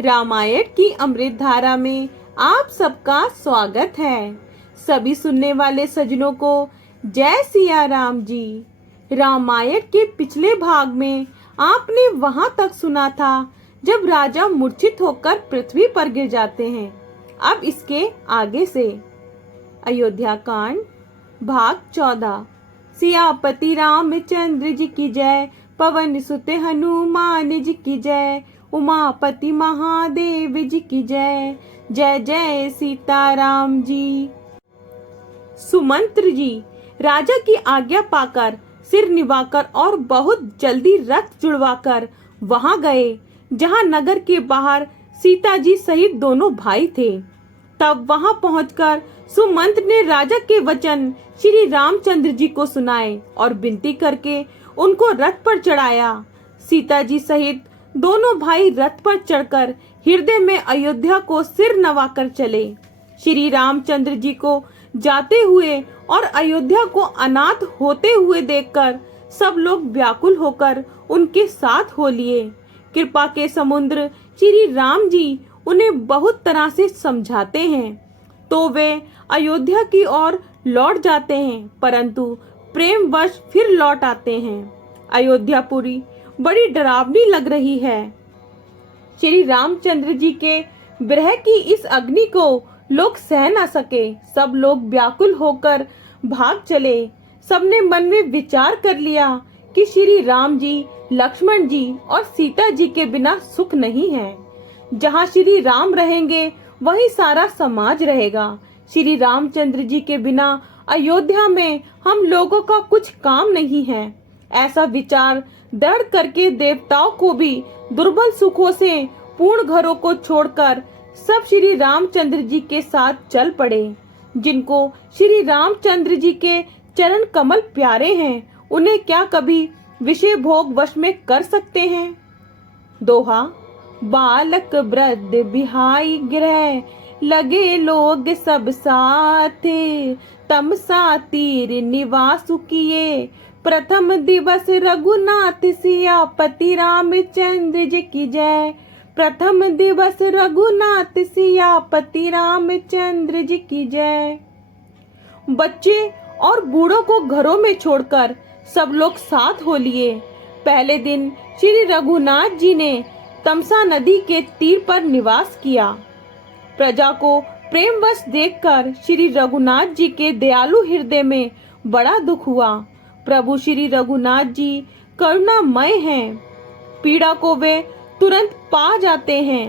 रामायण की अमृत धारा में आप सबका स्वागत है। सभी सुनने वाले सज्जनों को जय सिया राम जी। रामायण के पिछले भाग में आपने वहां तक सुना था जब राजा मूर्छित होकर पृथ्वी पर गिर जाते हैं। अब इसके आगे से अयोध्या कांड भाग 14। सियापति रामचंद्र जी की जय, पवन सुत हनुमान जी की जय, उमापति महादेव जी की जय, जय जय सीताराम जी। सुमंत्र जी राजा की आज्ञा पाकर सिर निभाकर और बहुत जल्दी रथ जुड़वाकर वहां गए जहां नगर के बाहर सीता जी सहित दोनों भाई थे। तब वहां पहुंचकर सुमंत्र ने राजा के वचन श्री रामचंद्र जी को सुनाए और विनती करके उनको रथ पर चढ़ाया। सीता जी सहित दोनों भाई रथ पर चढ़कर हृदय में अयोध्या को सिर नवाकर चले। श्री रामचंद्र जी को जाते हुए और अयोध्या को अनाथ होते हुए देखकर सब लोग व्याकुल होकर उनके साथ हो लिए। कृपा के समुद्र श्री राम जी उन्हें बहुत तरह से समझाते हैं तो वे अयोध्या की ओर लौट जाते हैं, परंतु प्रेमवश फिर लौट आते हैं। अयोध्यापुरी बड़ी डरावनी लग रही है। श्री रामचंद्र जी के विरह की इस अग्नि को लोग सह न सके। सब लोग व्याकुल होकर भाग चले। सबने मन में विचार कर लिया कि श्री राम जी, लक्ष्मण जी और सीता जी के बिना सुख नहीं है। जहाँ श्री राम रहेंगे वहीं सारा समाज रहेगा। श्री रामचंद्र जी के बिना अयोध्या में हम लोगों का कुछ काम नहीं है। ऐसा विचार दृढ़ करके देवताओं को भी दुर्बल सुखों से पूर्ण घरों को छोड़कर सब श्री रामचंद्र जी के साथ चल पड़े। जिनको श्री रामचंद्र जी के चरण कमल प्यारे हैं, उन्हें क्या कभी विषय भोग वश में कर सकते हैं। दोहा बालक वृद्ध बिहाई गृह, लगे लोग सब साथे, तमसा तीर निवास किए, प्रथम दिवस रघुनाथ सियापति रामचंद्र जी की जय, प्रथम दिवस रघुनाथ सियापति रामचंद्र जी की जय। बच्चे और बूढ़ों को घरों में छोड़कर सब लोग साथ हो लिए। पहले दिन श्री रघुनाथ जी ने तमसा नदी के तीर पर निवास किया। प्रजा को प्रेमवश देखकर श्री रघुनाथ जी के दयालु हृदय में बड़ा दुख हुआ। प्रभु श्री रघुनाथ जी करुणामय हैं, पीड़ा को वे तुरंत पा जाते हैं।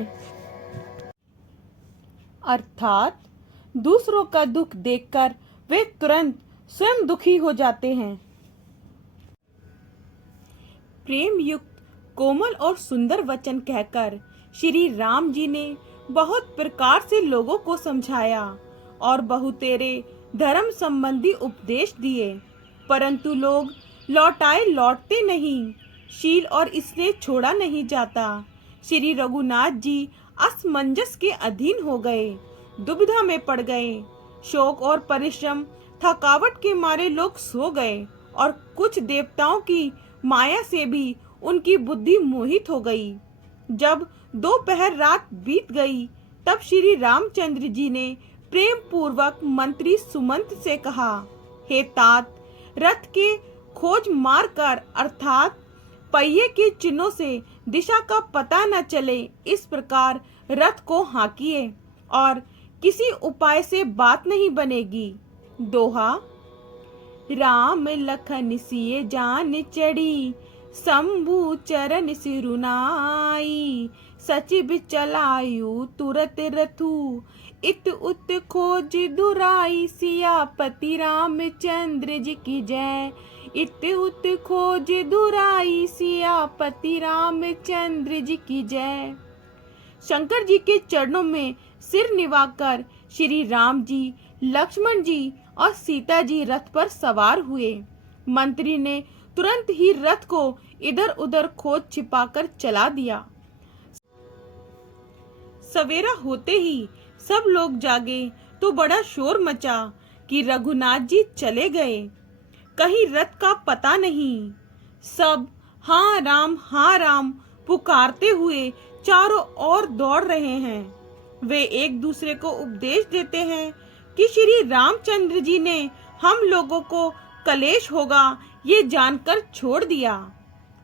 अर्थात दूसरों का दुख देखकर वे तुरंत स्वयं दुखी हो जाते हैं। प्रेम युक्त कोमल और सुंदर वचन कहकर श्री राम जी ने बहुत प्रकार से लोगों को समझाया और बहुतेरे धर्म संबंधी उपदेश दिए, परंतु लोग लौटते नहीं। शील और इसलिए छोड़ा नहीं जाता। श्री रघुनाथ जी असमंजस के अधीन हो गए, दुविधा में पड़ गए। शोक और परिश्रम थकावट के मारे लोग सो गए और कुछ देवताओं की माया से भी उनकी बुद्धि मोहित हो गई। जब दोपहर रात बीत गई तब श्री रामचंद्र जी ने प्रेम पूर्वक मंत्री सुमंत से कहा, हे तात, रथ के खोज मार कर अर्थात पहिए के चिन्हों से दिशा का पता न चले, इस प्रकार रथ को हाँकिए और किसी उपाय से बात नहीं बनेगी। दोहा राम लखन सिए जान चढ़ी, शंभु चरण सिरुनाई, सचिव चलायु तुरत रथु, इत उत खोज दुराई, सियापति रामचंद्र जी की जय, इत उत खोज दुराई, सियापति रामचंद्र जी की जय। शंकर जी के चरणों में सिर निवाकर श्री राम जी, लक्ष्मण जी और सीता जी रथ पर सवार हुए। मंत्री ने तुरंत ही रथ को इधर उधर खोज छिपाकर चला दिया। सवेरा होते ही सब लोग जागे तो बड़ा शोर मचा कि रघुनाथ जी चले गए, कहीं रथ का पता नहीं। सब हाँ राम पुकारते हुए चारों ओर दौड़ रहे हैं। वे एक दूसरे को उपदेश देते हैं कि श्री रामचंद्र जी ने हम लोगों को कलेश होगा ये जानकर छोड़ दिया।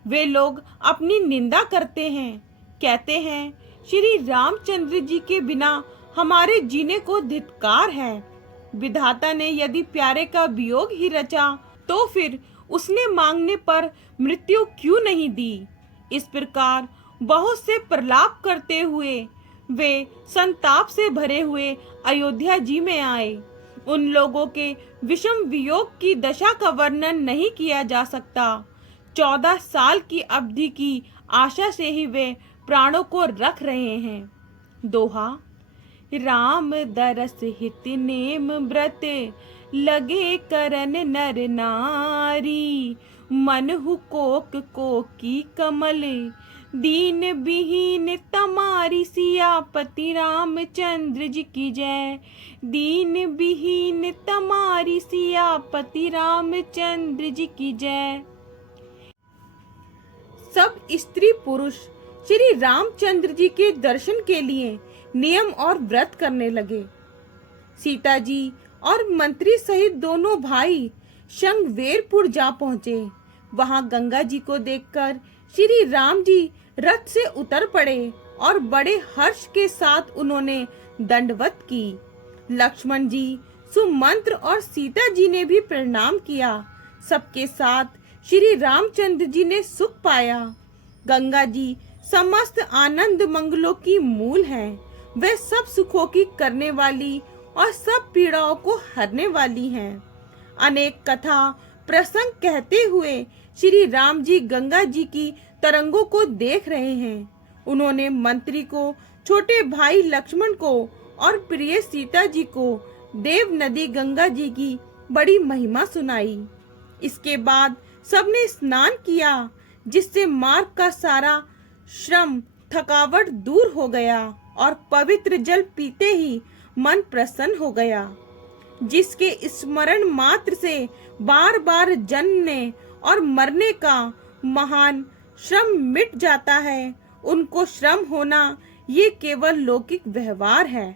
वे लोग अपनी निंदा करते हैं, कहते हैं श्री रामचंद्र जी के बिना हमारे जीने को धिक्कार है। विधाता ने यदि प्यारे का वियोग ही रचा तो फिर उसने मांगने पर मृत्यु क्यों नहीं दी। इस प्रकार बहुत से प्रलाप करते हुए वे संताप से भरे हुए अयोध्या जी में आए। उन लोगों के विषम वियोग की दशा का वर्णन नहीं किया जा सकता। 14 साल की अवधि की आशा से ही वे प्राणों को रख रहे हैं। दोहा। राम दरस हित नेम व्रत लगे करन नर नारी, मनहु कोक कोकी कमल दीन बिहीन तमारी, सियापति रामचंद्र जी की जय। दीन बिहीन तमारी, सियापति रामचंद्र जी की जय। सब स्त्री पुरुष श्री रामचंद्र जी के दर्शन के लिए नियम और व्रत करने लगे। सीता जी और मंत्री सहित दोनों भाई शृंगवेरपुर जा पहुंचे। वहां गंगा जी को देखकर श्री राम जी रथ से उतर पड़े और बड़े हर्ष के साथ उन्होंने दंडवत की। लक्ष्मण जी, सुमंत्र और सीता जी ने भी प्रणाम किया। सबके साथ श्री रामचंद्र जी ने सुख पाया। गंगा जी समस्त आनंद मंगलों की मूल हैं। वे सब सुखों की करने वाली और सब पीड़ाओं को हरने वाली हैं। अनेक कथा प्रसंग कहते हुए श्री राम जी गंगा जी की तरंगों को देख रहे हैं। उन्होंने मंत्री को, छोटे भाई लक्ष्मण को और प्रिय सीता जी को देव नदी गंगा जी की बड़ी महिमा सुनाई। इसके बाद सबने स्नान किया, जिससे मार्ग का सारा श्रम थकावट दूर हो गया और पवित्र जल पीते ही मन प्रसन्न हो गया। जिसके स्मरण मात्र से बार बार जन्मने और मरने का महान श्रम मिट जाता है, उनको श्रम होना ये केवल लौकिक व्यवहार है।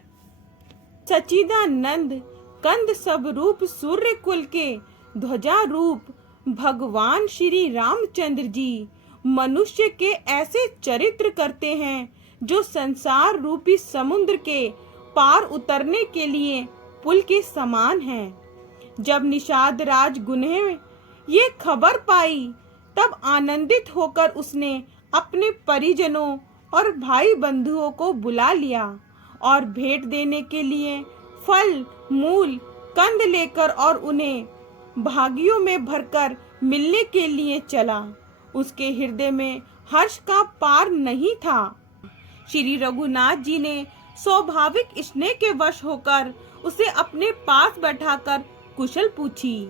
सच्चिदानंद कंद सब रूप सूर्य कुल के ध्वजा रूप भगवान श्री रामचंद्र जी मनुष्य के ऐसे चरित्र करते हैं जो संसार रूपी समुद्र के पार उतरने के लिए पुल के समान हैं। जब निषाद राज गुने ये खबर पाई, तब आनंदित होकर उसने अपने परिजनों और भाई बंधुओं को बुला लिया और भेंट देने के लिए फल, मूल, कंद लेकर और उन्हें भागियों में भरकर मिलने के लिए चला। उसके हृदय में हर्ष का पार नहीं था। श्री रघुनाथ जी ने स्वाभाविक स्नेह के वश होकर उसे अपने पास बैठाकर कुशल पूछी।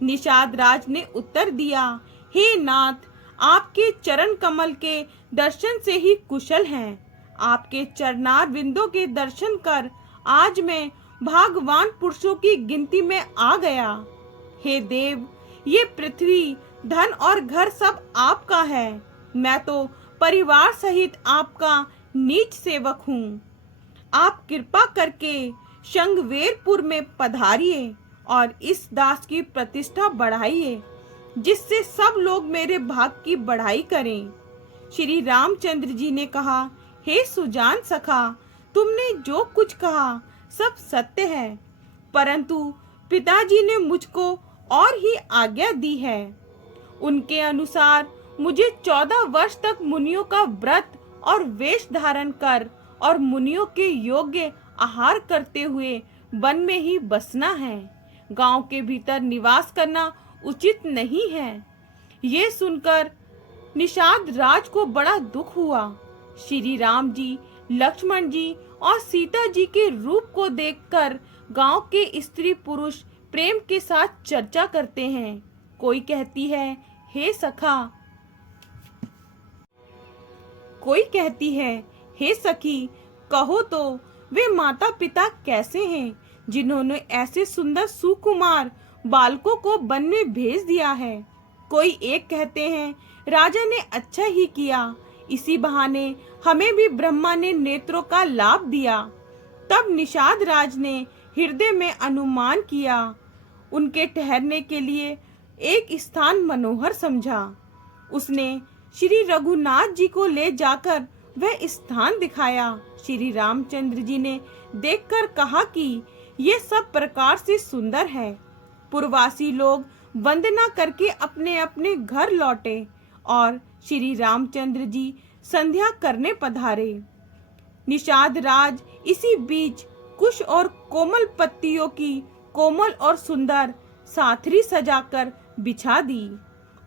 निषाद राज ने उत्तर दिया, हे नाथ, आपके चरण कमल के दर्शन से ही कुशल हैं। आपके चरणार बिंदों के दर्शन कर आज मैं भाग्यवान पुरुषों की गिनती में आ गया। हे देव, ये पृथ्वी, धन और घर सब आपका है। मैं तो परिवार सहित आपका नीच सेवक हूँ। आप कृपा करके शृंगवेरपुर में पधारिए और इस दास की प्रतिष्ठा बढ़ाइए, जिससे सब लोग मेरे भाग की बढ़ाई करें। श्री रामचंद्र जी ने कहा, हे सुजान सखा, तुमने जो कुछ कहा सब सत्य है, परंतु पिताजी ने मुझको और ही आज्ञा दी है। उनके अनुसार मुझे 14 वर्ष तक मुनियों का व्रत और वेश धारण कर और मुनियों के योग्य आहार करते हुए वन में ही बसना है। गांव के भीतर निवास करना उचित नहीं है। ये सुनकर निषाद राज को बड़ा दुख हुआ। श्री राम जी, लक्ष्मण जी और सीता जी के रूप को देखकर गांव के स्त्री पुरुष प्रेम के साथ चर्चा करते हैं। कोई कहती है, हे सखा, कोई कहती है, हे सखी, कहो तो वे माता पिता कैसे हैं जिन्होंने ऐसे सुंदर सुकुमार बालकों को वन में भेज दिया है। कोई एक कहते हैं, राजा ने अच्छा ही किया, इसी बहाने हमें भी ब्रह्मा ने नेत्रों का लाभ दिया। तब निषाद राज ने हृदय में अनुमान किया, उनके ठहरने के लिए एक स्थान मनोहर समझा। उसने श्री रघुनाथ जी को ले जाकर वह स्थान दिखाया। श्री रामचंद्र जी ने देखकर कहा कि ये सब प्रकार से सुंदर है। पुरवासी लोग वंदना करके अपने अपने घर लौटे और श्री रामचंद्र जी संध्या करने पधारे। निषाद राज इसी बीच कुश और कोमल पत्तियों की कोमल और सुंदर साथरी सजाकर बिछा दी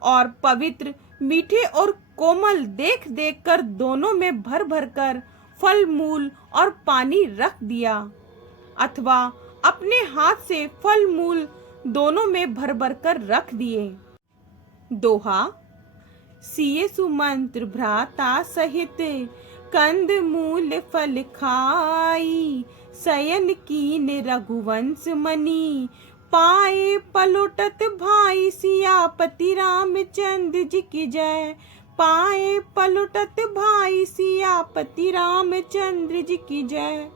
और पवित्र मीठे और कोमल देख देख कर दोनों में भर भर कर फल मूल और पानी रख दिया, अथवा अपने हाथ से फल मूल दोनों में भर भर कर रख दिए। दोहा। सिए सुमंत्र भ्राता सहित कंद मूल फल खाई, शयन कीन रघुवंश मणि पाए पलुटत भाई सियापति रामचंद्र जी की जय। पाए पलुटत भाई सियापति रामचंद्र जी की जय।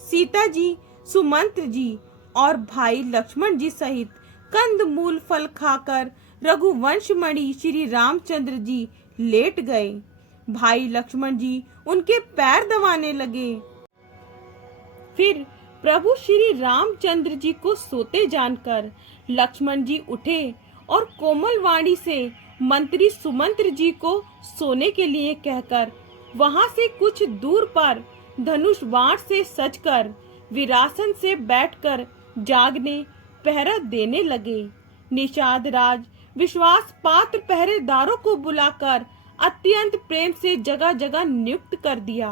सीता जी, सुमंत्र जी और भाई लक्ष्मण जी सहित कंद मूल फल खाकर रघुवंश मणि श्री रामचंद्र जी लेट गए। भाई लक्ष्मण जी उनके पैर दबाने लगे। फिर प्रभु श्री रामचंद्र जी को सोते जानकर लक्ष्मण जी उठे और कोमल वाणी से मंत्री सुमंत्र जी को सोने के लिए कहकर वहां से कुछ दूर पर धनुष बाण से सजकर विरासन से बैठकर जागने पहरा देने लगे। निषाद राज विश्वास पात्र पहरेदारों को बुलाकर अत्यंत प्रेम से जगह जगह नियुक्त कर दिया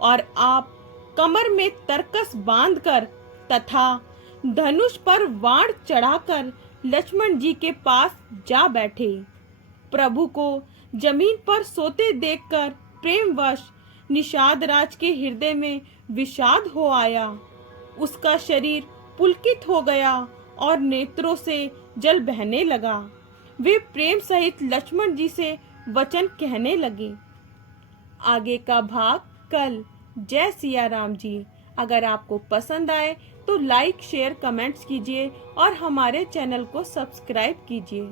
और आप कमर में तरकस बांधकर तथा धनुष पर वाण चढ़ाकर लक्ष्मण जी के पास जा बैठे। प्रभु को जमीन पर सोते देखकर प्रेमवश निषाद राज के हृदय में विषाद हो आया। उसका शरीर पुलकित हो गया और नेत्रों से जल बहने लगा। वे प्रेम सहित लक्ष्मण जी से वचन कहने लगे। आगे का भाग कल। जय सिया राम जी। अगर आपको पसंद आए तो लाइक शेयर कमेंट्स कीजिए और हमारे चैनल को सब्सक्राइब कीजिए।